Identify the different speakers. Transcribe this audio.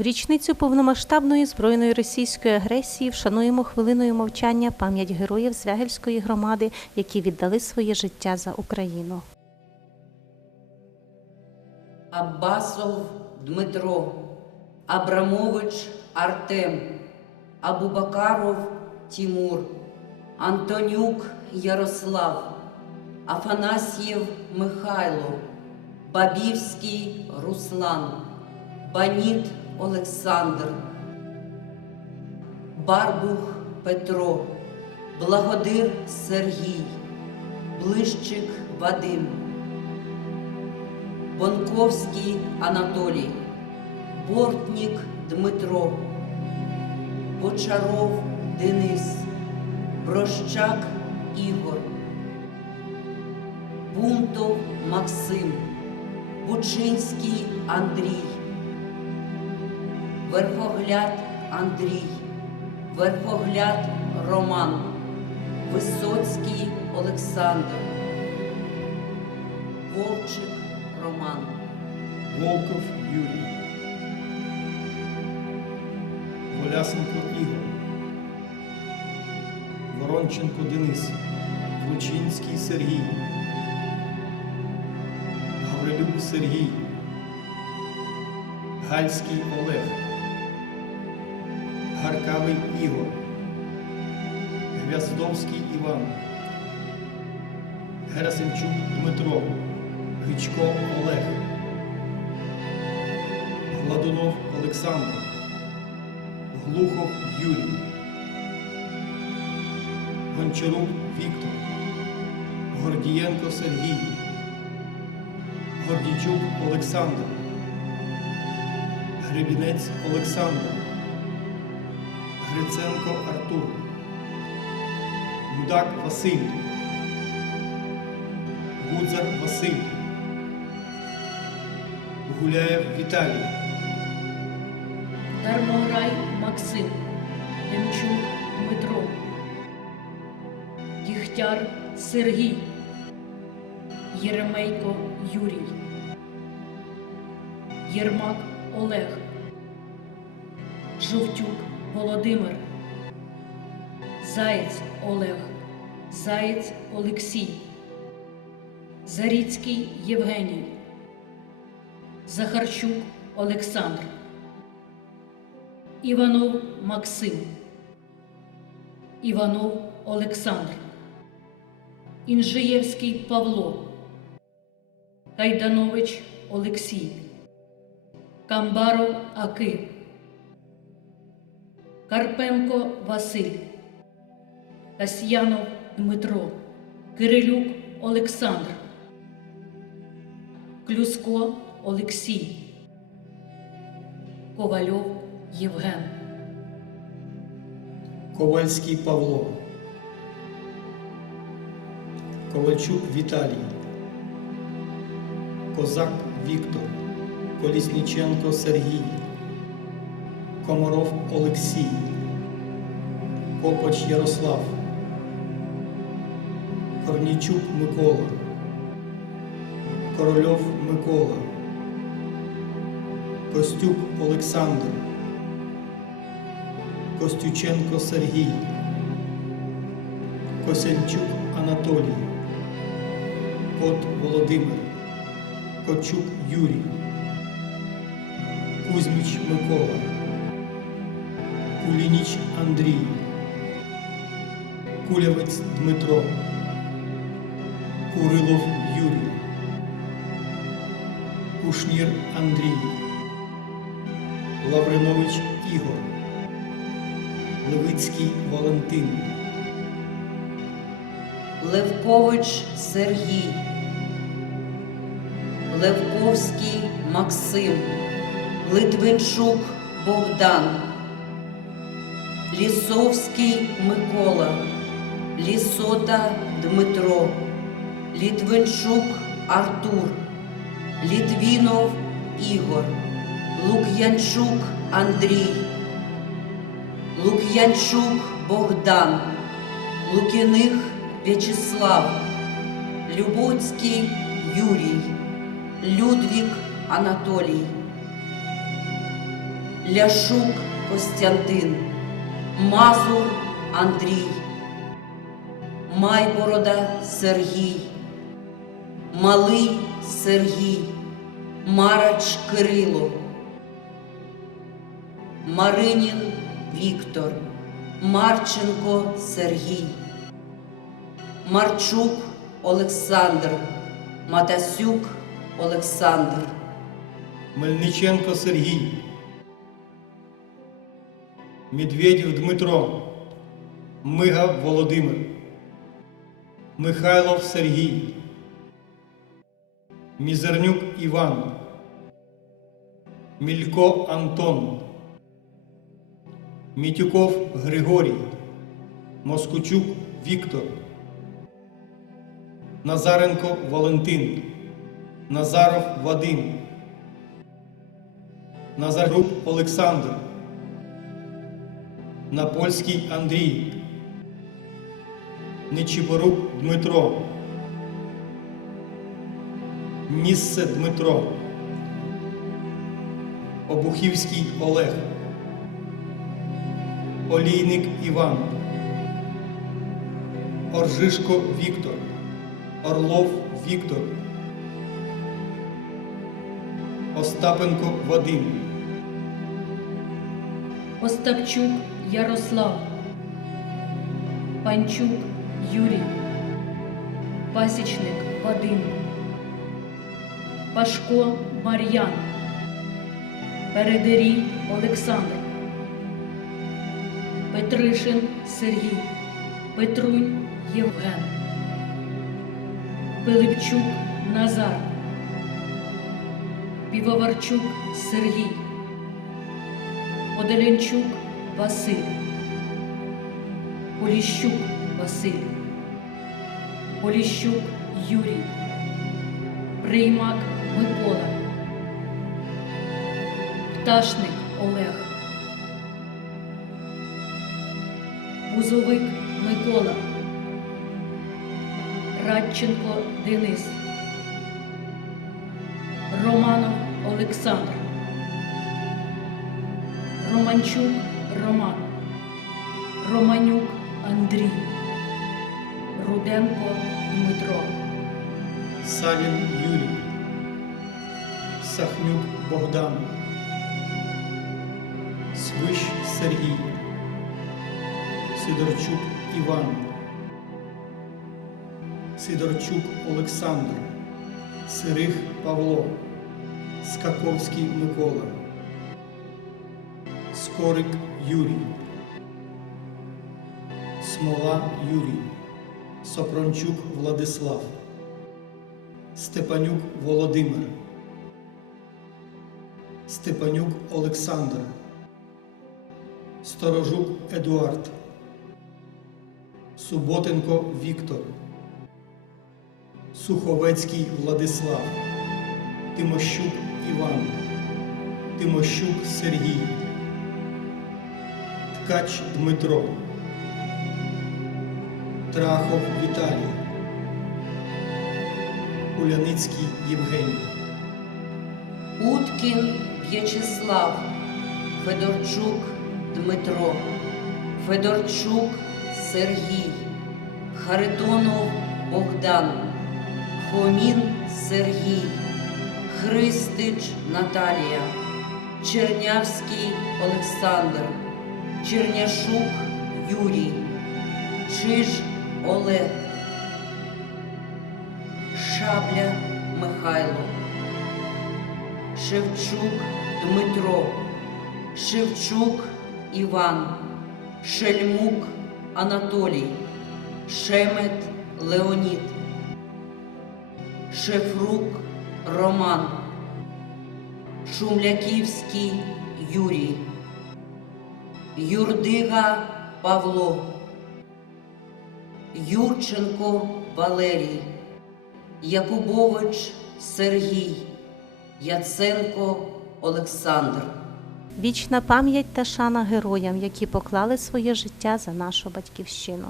Speaker 1: В річницю повномасштабної збройної російської агресії вшануємо хвилиною мовчання пам'ять героїв Звягельської громади, які віддали своє життя за Україну.
Speaker 2: Аббасов Дмитро, Абрамович Артем, Абубакаров Тимур, Антонюк Ярослав, Афанасьєв Михайло, Бабівський Руслан, Баніт Олександр, Барбух Петро, Благодир Сергій, Блищик Вадим. Бонковський Анатолій, Бортнік Дмитро, Бочаров Денис, Брощак Ігор, Бунтов Максим, Бучинський Андрій, Верхогляд Андрій, Верхогляд Роман, Висоцький Олександр, Вовчик Роман.
Speaker 3: Волков Юрій, Волясенко Ігор, Воронченко Денис, Лучинський Сергій, Гаврилюк Сергій, Гальський Олег, Гаркавий Ігор, Гвяздовський Іван, Герасимчук Дмитро, Гичко Олег. Гладунов Олександр, Глухов Юрій, Гончарук Віктор, Гордієнко Сергій, Гордійчук Олександр, Гребінець Олександр, Гриценко Артур, Гудак Василь, Гудзар Василь, Гуляєв Віталій.
Speaker 4: Дармограй Максим, Демчук Дмитро, Дігтяр Сергій, Єремейко Юрій, Єрмак Олег, Жовтюк Володимир, Заєць Олег, Заєць Олексій, Заріцький Євгеній, Захарчук Олександр. Іванов Максим, Іванов Олександр, Інжиєвський Павло, Кайданович Олексій, Камбаров Аки, Карпенко Василь, Касьянов Дмитро, Кирилюк Олександр, Клюско Олексій, Ковальов Євген.
Speaker 3: Ковальський Павло, Ковальчук Віталій, Козак Віктор, Колісніченко Сергій, Комаров Олексій, Копач Ярослав, Корнічук Микола, Корольов Микола, Костюк Олександр. Костюченко Сергій, Косянчук Анатолій, Кот Володимир, Кочук Юрій, Кузьміч Микола, Кулініч Андрій, Кулявець Дмитро, Курилов Юрій, Кушнір Андрій, Лавринович Ігор. Левицький Валентин,
Speaker 2: Левкович Сергій, Левковський Максим, Литвинчук Богдан, Лісовський Микола, Лісота Дмитро, Літвинчук Артур, Літвінов Ігор, Лук'янчук Андрій. Лук'янчук Богдан, Лукіних В'ячеслав, Любоцький Юрій, Людвік Анатолій, Ляшук Костянтин, Мазур Андрій, Майборода Сергій, Малий Сергій, Марач Кирило, Маринін Віктор, Марченко Сергій, Марчук Олександр, Матасюк Олександр.
Speaker 3: Мельниченко Сергій, Медведєв Дмитро, Мига Володимир, Михайлов Сергій, Мізернюк Іван, Мілько Антон, Мітюков Григорій, Москучук Віктор, Назаренко Валентин, Назаров Вадим. Назарук Олександр, Напольський Андрій, Нечіпорук Дмитро, Ніссе Дмитро, Обухівський Олег, Олійник Іван, Оржишко Віктор, Орлов Віктор, Остапенко Вадим.
Speaker 4: Остапчук Ярослав, Панчук Юрій, Пасічник Вадим, Пашко Мар'ян, Передерій Олександр, Петришин Сергій, Петрунь Євген, Пилипчук Назар, Півоварчук Сергій. Поделянчук Василь, Поліщук Василь, Поліщук Юрій, Приймак Микола, Пташник Олег, Бузовик Микола, Радченко Денис, Романов Олександр. Романчук Роман, Романюк Андрій, Руденко Дмитро,
Speaker 3: Савін Юрій, Сахнюк Богдан, Свищ Сергій, Сидорчук Іван, Сидорчук Олександр, Сирих Павло, Скаковський Микола, Скорик Юрій, Смола Юрій, Сопрончук Владислав. Степанюк Володимир, Степанюк Олександр, Сторожук Едуард, Суботенко Віктор, Суховецький Владислав, Тимощук Іван, Тимощук Сергій, Ткач Дмитро, Трахов Віталій. Уляницький Євгеній,
Speaker 2: Уткін В'ячеслав, Федорчук Дмитро, Федорчук Сергій, Харитонов Богдан, Хомін Сергій, Христич Наталія, Чернявський Олександр, Черняшук Юрій, Чиж Олег, Шабля Михайло, Шевчук Дмитро, Шевчук Іван, Шельмук Анатолій, Шемет Леонід, Шефрук Роман, Шумляківський Юрій, Юрдига Павло, Юрченко Валерій, Якубович Сергій, Яценко Олександр.
Speaker 1: Вічна пам'ять та шана героям, які поклали своє життя за нашу батьківщину.